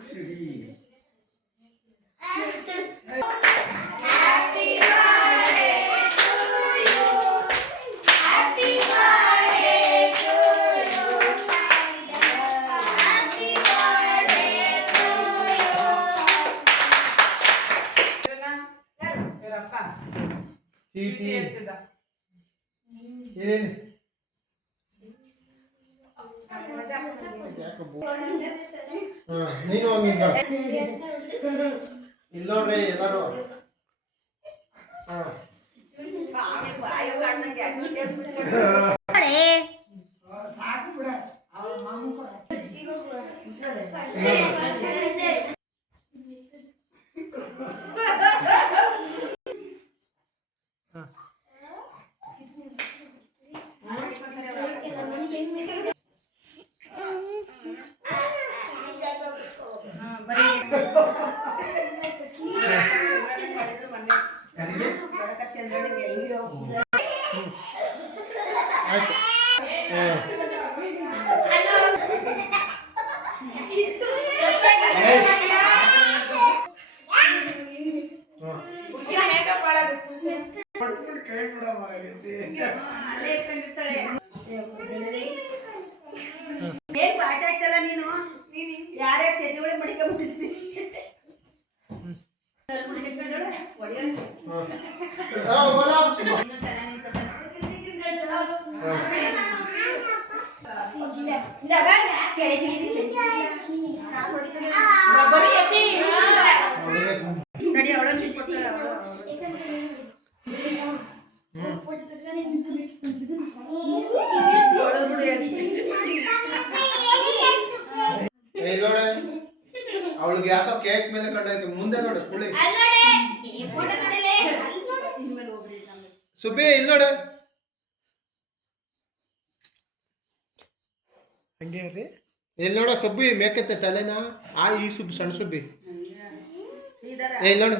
ಸಿಡಿ. ಚೀಟಿ ಏನು ನೀನು ಇಲ್ಲ ನೋಡ್ರಿ ಎಲ್ಲರೂ ಸಾಕು ಬಿಡ ಅವ್ರ ಮಾಮು ಕೂಡ ಯಾರ್ಯಾರು ಚಡ್ಡಿ ಒಳಗೆ ಮಡಿಕೊಂಡ್ಬಿಟ್ಟಿದ್ರಿ ಅವಳಿಗೆ ಯಾಕೋ ಕೇಕ್ ಮೇಲೆ ಕಂಡಾಯ್ತು ಮುಂದೆ ನೋಡು ಕುಳಿ ಸುಬ್ಬಿ ಇಲ್ಲಿ ನೋಡು ಹಂಗೆ ರೀ ಇಲ್ಲಿ ನೋಡ ಸುಬ್ಬಿ ಮೇಕತ್ತೆ ತಲೆನ ಈ ಸುಬ್ಬಿ ಸಣ್ಣ ಸುಬ್ಬಿ ಇಲ್ಲಿ ನೋಡು